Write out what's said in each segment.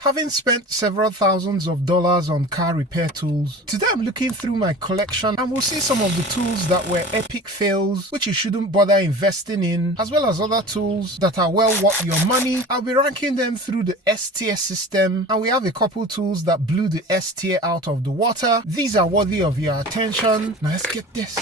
Having spent several thousands of dollars on car repair tools, today I'm looking through my collection and we'll see some of the tools that were epic fails, which you shouldn't bother investing in, as well as other tools that are well worth your money. I'll be ranking them through the S tier system, and we have a couple tools that blew the S tier out of the water. These are worthy of your attention. Now let's get this.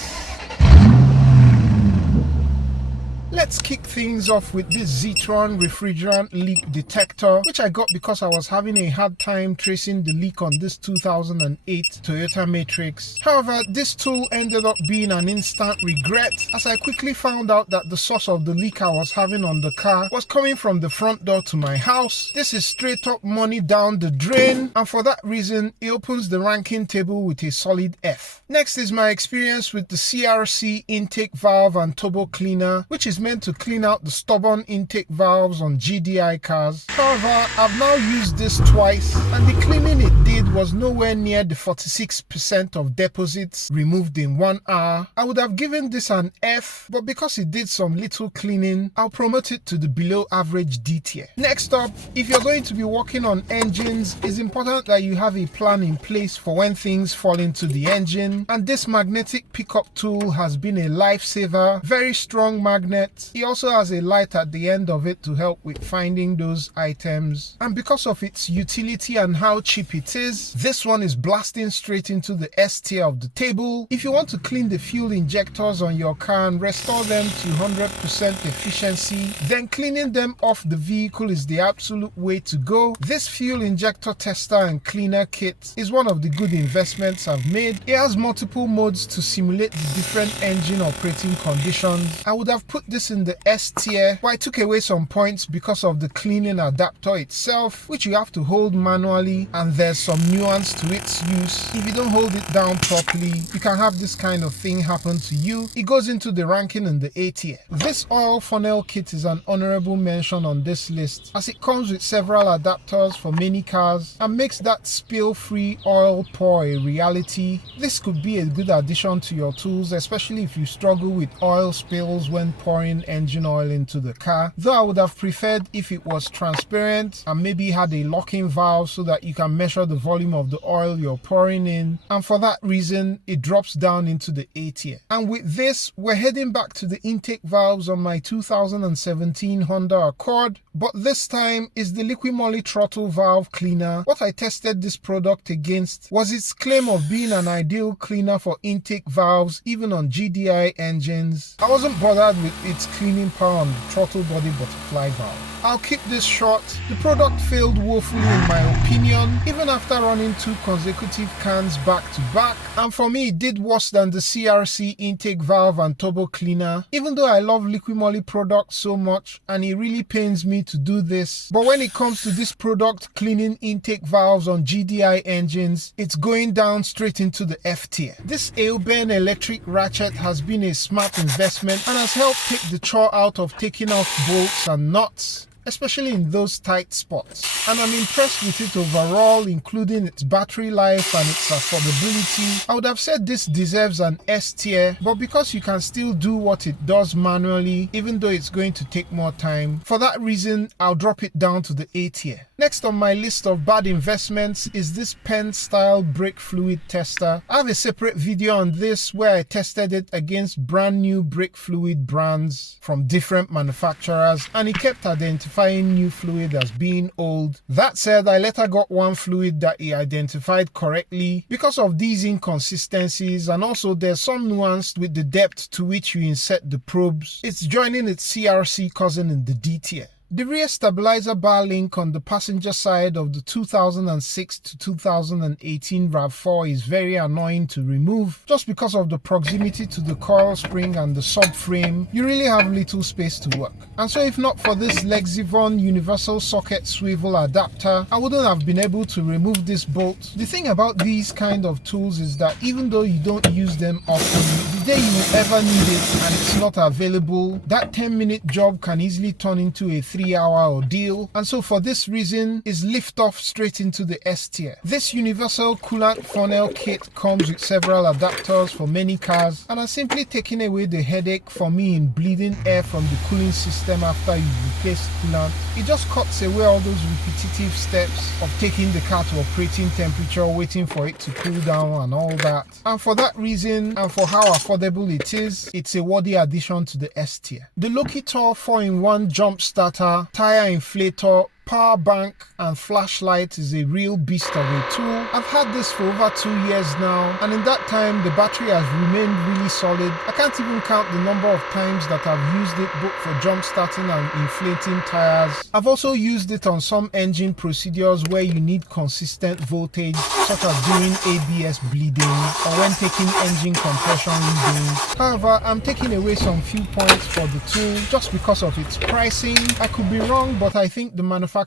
Let's kick things off with this Zetron refrigerant leak detector, which I got because I was having a hard time tracing the leak on this 2008 Toyota Matrix. However, this tool ended up being an instant regret, as I quickly found out that the source of the leak I was having on the car was coming from the front door to my house. This is straight up money down the drain, and for that reason, it opens the ranking table with a solid F. Next is my experience with the CRC intake valve and turbo cleaner, which is meant to clean out the stubborn intake valves on GDI cars. However, I've now used this twice, and the cleaning it did was nowhere near the 46% of deposits removed in 1 hour. I would have given this an F, but because it did some little cleaning, I'll promote it to the below average D tier. Next up, if you're going to be working on engines, it's important that you have a plan in place for when things fall into the engine, and this magnetic pickup tool has been a lifesaver. Very strong magnet. It also has a light at the end of it to help with finding those items, and because of its utility and how cheap it is, this one is blasting straight into the S tier of the table. If you want to clean the fuel injectors on your car and restore them to 100% efficiency, then cleaning them off the vehicle is the absolute way to go. This fuel injector tester and cleaner kit is one of the good investments I've made. It has multiple modes to simulate the different engine operating conditions. I would have put this in the S tier, but I took away some points because of the cleaning adapter itself, which you have to hold manually, and there's some nuance to its use. If you don't hold it down properly, you can have this kind of thing happen to you. It goes into the ranking in the A tier. This oil funnel kit is an honorable mention on this list, as it comes with several adapters for many cars and makes that spill-free oil pour a reality. This could be a good addition to your tools, especially if you struggle with oil spills when pouring engine oil into the car, though I would have preferred if it was transparent and maybe had a locking valve so that you can measure the volume of the oil you're pouring in, and for that reason it drops down into the A tier. And with this, we're heading back to the intake valves on my 2017 Honda Accord, but this time is the Liqui Moly throttle valve cleaner. What I tested this product against was its claim of being an ideal cleaner for intake valves even on GDI engines. I wasn't bothered with its cleaning power on the throttle body butterfly valve. I'll keep this short. The product failed woefully in my opinion, even after running 2 consecutive cans back to back, and for me it did worse than the CRC intake valve and turbo cleaner. Even though I love Liqui Moly products so much and it really pains me to do this, but when it comes to this product cleaning intake valves on GDI engines, it's going down straight into the F tier. This Aoben electric ratchet has been a smart investment and has helped take the chore out of taking off bolts and nuts, especially in those tight spots, and I'm impressed with it overall, including its battery life and its affordability. I would have said this deserves an S tier, but because you can still do what it does manually, even though it's going to take more time, for that reason I'll drop it down to the A tier. Next on my list of bad investments is this pen style brake fluid tester. I have a separate video on this where I tested it against brand new brake fluid brands from different manufacturers, and it kept identifying new fluid as being old. That said, I later got one fluid that he identified correctly. Because of these inconsistencies, and also there's some nuance with the depth to which you insert the probes, it's joining its CRC cousin in the D tier. The rear stabilizer bar link on the passenger side of the 2006 to 2018 RAV4 is very annoying to remove. Just because of the proximity to the coil spring and the subframe, you really have little space to work. And so if not for this Lexivon universal socket swivel adapter, I wouldn't have been able to remove this bolt. The thing about these kind of tools is that even though you don't use them often, the day you will ever need it and it's not available, that 10-minute job can easily turn into a 3-hour ordeal. And so for this reason, is lift off straight into the S tier. This universal coolant funnel kit comes with several adapters for many cars and has simply taken away the headache for me in bleeding air from the cooling system after you've replaced coolant. It just cuts away all those repetitive steps of taking the car to operating temperature, waiting for it to cool down and all that. And for that reason, and for how affordable it is, it's a worthy addition to the S tier. The Liqui 4-in-1 Jumpstarter, tire inflator, power bank and flashlight is a real beast of a tool. I've had this for over 2 years now, and in that time the battery has remained really solid. I can't even count the number of times that I've used it both for jump starting and inflating tires. I've also used it on some engine procedures where you need consistent voltage, such as doing ABS bleeding or when taking engine compression readings. However, I'm taking away some few points for the tool just because of its pricing. I could be wrong, but I think the manufacturers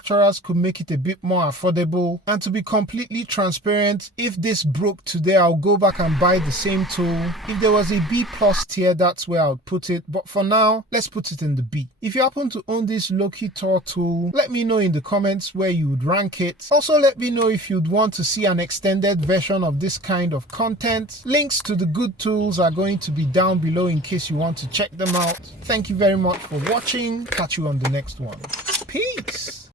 could make it a bit more affordable. And to be completely transparent, if this broke today, I'll go back and buy the same tool. If there was a B+ tier, that's where I would put it, but for now, let's put it in the B. If you happen to own this Liqui tool, let me know in the comments where you would rank it. Also, let me know if you'd want to see an extended version of this kind of content. Links to the good tools are going to be down below in case you want to check them out. Thank you very much for watching. Catch you on the next one. Peace!